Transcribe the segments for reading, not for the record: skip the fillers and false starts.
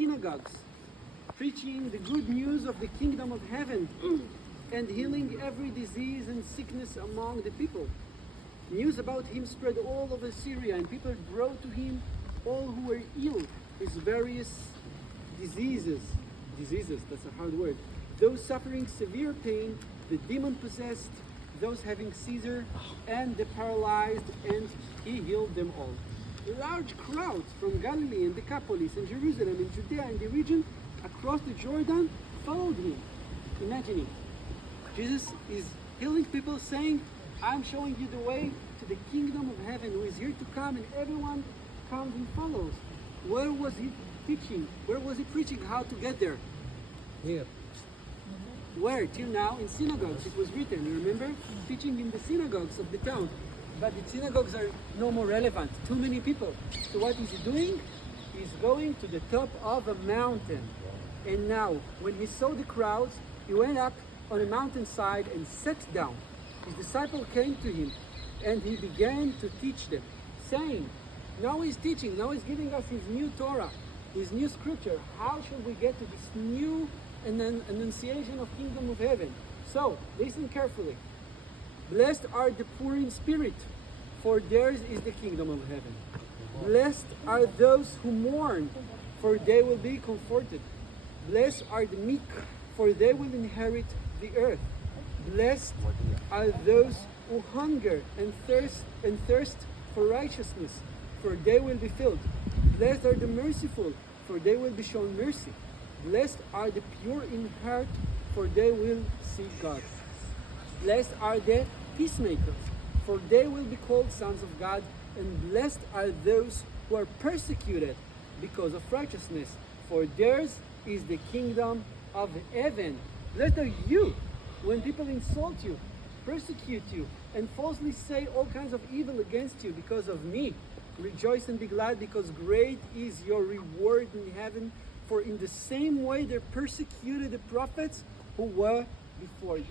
synagogues, preaching the good news of the kingdom of heaven and healing every disease and sickness among the people. News about him spread all over Syria, and people brought to him all who were ill with various diseases, that's a hard word, those suffering severe pain, the demon-possessed, those having seizure, and the paralyzed, and he healed them all. Large crowds from Galilee and Decapolis and Jerusalem and Judea and the region across the Jordan followed him. Imagine it. Jesus is healing people, saying, I'm showing you the way to the kingdom of heaven, who is here to come, and everyone comes and follows. Where was he teaching? Where was he preaching how to get there? Here. Where? Till now, in synagogues. It was written, you remember? Teaching in the synagogues of the town. But the synagogues are no more relevant. Too many people. So what is he doing? He's going to the top of a mountain. And now, when he saw the crowds, he went up on a mountainside and sat down. His disciple came to him, and he began to teach them, saying, now he's teaching, now he's giving us his new Torah, his new scripture. How should we get to this new annunciation of kingdom of heaven? So, listen carefully. Blessed are the poor in spirit, for theirs is the kingdom of heaven. Blessed are those who mourn, for they will be comforted. Blessed are the meek, for they will inherit the earth. Blessed are those who hunger and thirst for righteousness, for they will be filled. Blessed are the merciful, for they will be shown mercy. Blessed are the pure in heart, for they will see God. Blessed are the peacemakers, for they will be called sons of God. And blessed are those who are persecuted because of righteousness, for theirs is the kingdom of heaven. Blessed are you when people insult you, persecute you, and falsely say all kinds of evil against you because of me. Rejoice and be glad, because great is your reward in heaven. For in the same way they persecuted the prophets who were before you.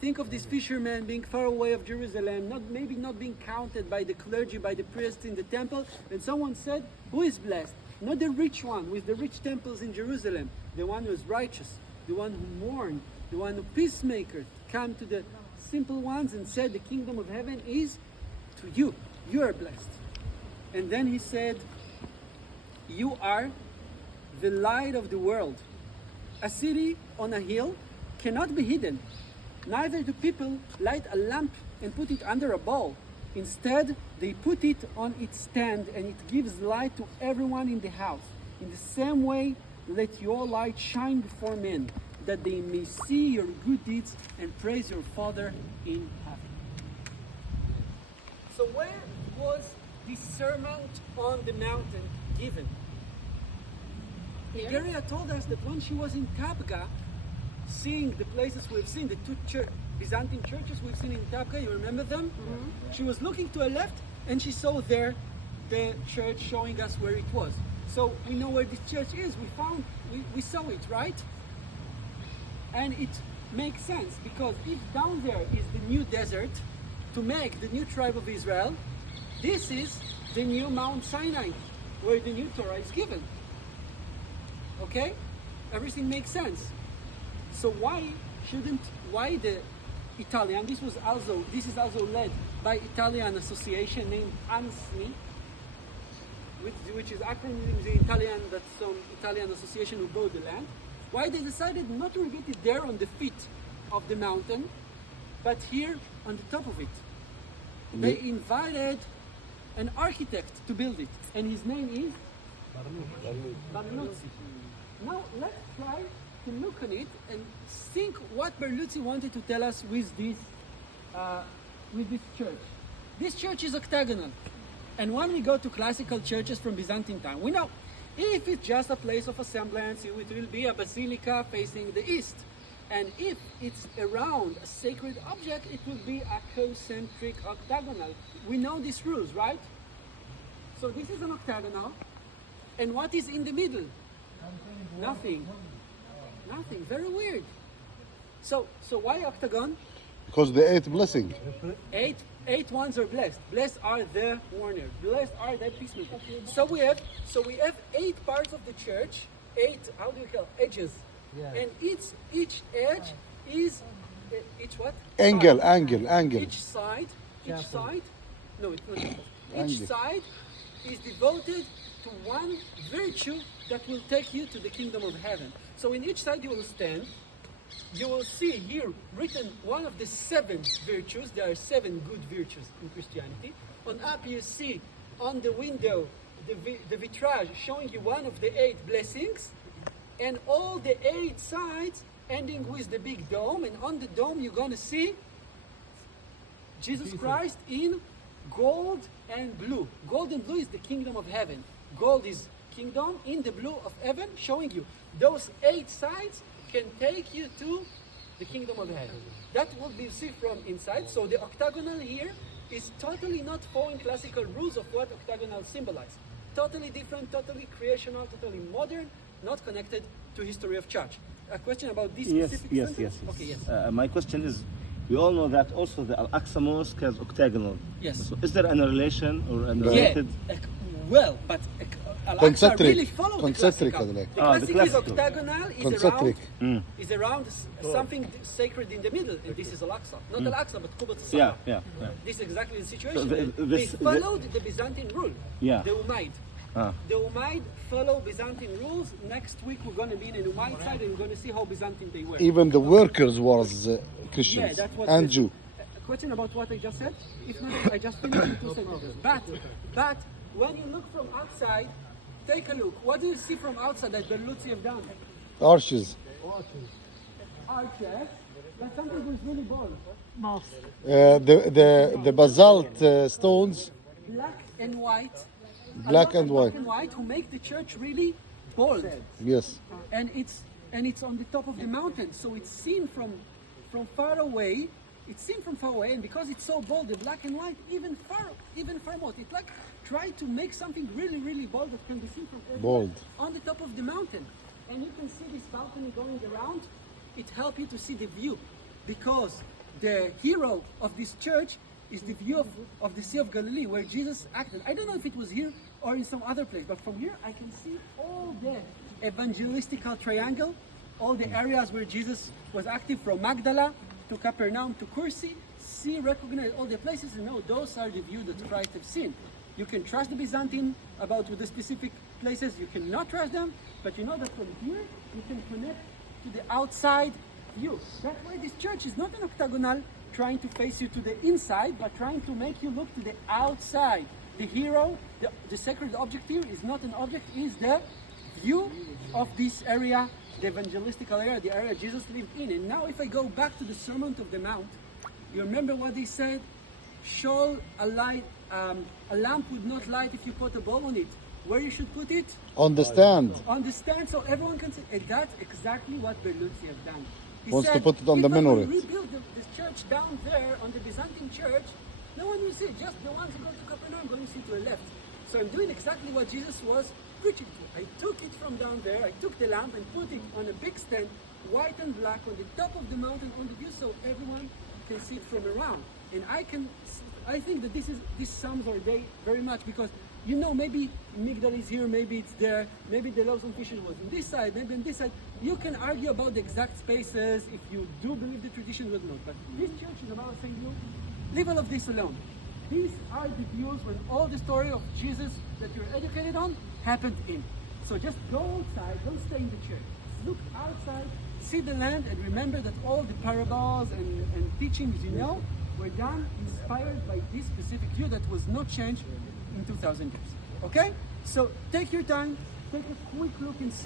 Think of this fisherman being far away of Jerusalem, maybe not being counted by the clergy, by the priests in the temple, and someone said, who is blessed? Not the rich one with the rich temples in Jerusalem, the one who is righteous, the one who mourned, the one who peacemakers come to the simple ones and said, the kingdom of heaven is to you. You are blessed. And then he said, you are the light of the world. A city on a hill cannot be hidden. Neither do people light a lamp and put it under a bowl. Instead, they put it on its stand, and it gives light to everyone in the house. In the same way, let your light shine before men, that they may see your good deeds and praise your Father in heaven. So where was this sermon on the mountain given? Geria told us that when she was in Tabga, seeing the places we've seen, the two Byzantine churches we've seen in Tabga, you remember them? Mm-hmm. She was looking to her left, and she saw there the church showing us where it was. So we know where this church is. We saw it, right? And it makes sense, because if down there is the new desert to make the new tribe of Israel, this is the new Mount Sinai, where the new Torah is given. Okay? Everything makes sense. So why the Italian, this is also led by Italian association named ANSMI, which is acronym in Italian, that's some Italian association who bought the land. Why they decided not to get it there on the feet of the mountain, but here on the top of it. They invited an architect to build it, and his name is Berluzzi. Now let's try to look at it and think what Berluzzi wanted to tell us with this church. This church is octagonal, and when we go to classical churches from Byzantine time, we know if it's just a place of assemblance, it will be a basilica facing the east. And if it's around a sacred object, it will be a concentric octagonal. We know these rules, right? So this is an octagonal. And what is in the middle? Nothing. Nothing. Very weird. So why octagon? Because the 8th blessing. Eight ones are blessed. Blessed are the mourners. Blessed are the peacemakers. So we have 8 parts of the church. 8, how do you call it? Edges. Yeah. And each edge is each what? Angle, Side. angle. Each side. No, it's not. Each Angle. side is devoted to one virtue that will take you to the kingdom of heaven. So in each side you will stand. You will see here written one of the 7 virtues. There are 7 good virtues in Christianity. On up you see on the window the vitrage showing you one of the 8 blessings, and all the 8 sides ending with the big dome. And on the dome you're going to see Jesus Christ in gold and blue. Gold and blue is the kingdom of heaven. Gold is kingdom, in the blue of heaven, showing you those 8 sides can take you to the kingdom of heaven. That will be seen from inside. So the octagonal here is totally not following classical rules of what octagonal symbolize. Totally different, totally creational, totally modern, not connected to history of church. A question about this specific sentence? Yes. Okay, yes. My question is, we all know that also the Al-Aqsa Mosque has octagonal. Yes. So is there a relation or a related? Well, but Al-Aqsa Concentric. really follow the Concentric, classical. like. The Ah, the classic is classical. octagonal, Concentric. is around something sacred in the middle, and this is Al-Aqsa. Not Al-Aqsa, but Qubat Yeah. al-Salah. This is exactly the situation. So They followed the Byzantine rule, Yeah. the Umayyad. Ah. The Umayyad follow Byzantine rules. Next week we're going to be in an Umayyad side, and we're going to see how Byzantine they were. Even the workers was Christians Yeah, that's what and this- Jew. A question about what I just said? If not, I just finished in 2 sentences. But when you look from outside, take a look. What do you see from outside that Berluzzi have done? Arches. Arches, but something was really bold. The basalt stones, Black and white. Black A lot and of white. Black and white who make the church really bold. yes. And it's on the top of the mountain, so it's seen from far away. It's seen from far away, and because it's so bold, the black and white, even far out. It's like try to make something really, really bold that can be seen from everywhere Bold. on the top of the mountain. And you can see this balcony going around. It helps you to see the view, because the hero of this church is the view of the Sea of Galilee, where Jesus acted. I don't know if it was here or in some other place, but from here I can see all the evangelistical triangle, all the areas where Jesus was active, from Magdala to Capernaum to Kursi. See, recognize all the places, and know those are the view that Christ has seen. You can trust the Byzantine about the specific places, you cannot trust them, but you know that from here you can connect to the outside view. That's why this church is not an octagonal trying to face you to the inside, but trying to make you look to the outside. The hero, the sacred object here is not an object, is the view of this area, the evangelistical area, the area Jesus lived in. And now if I go back to the Sermon of the Mount, you remember what they said? Shall a lamp would not light if you put a bowl on it. Where you should put it? On the stand. On the stand, so everyone can see. And that's exactly what Berluzzi has done. He Wants to said, put it on the if I will minaret. rebuild this church down there on the Byzantine church, no one will see it. Just the ones who go to Capernaum are going to see to the left. So I'm doing exactly what Jesus was preaching to. I took it from down there, I took the lamp and put it on a big stand, white and black, on the top of the mountain on the view, so everyone can see it from around. And I think that this sums our day very much, because maybe Migdal is here, maybe it's there, maybe the loaves and fishes was on this side, maybe on this side. You can argue about the exact spaces if you do believe the tradition was not. But this church is about saying, leave all of this alone. These are the views when all the story of Jesus that you're educated on happened in. So just go outside, don't stay in the church. Look outside, see the land, and remember that all the parables and teachings were done inspired by this specific view that was not changed in 2,000 years. Okay? So take your time, take a quick look and see.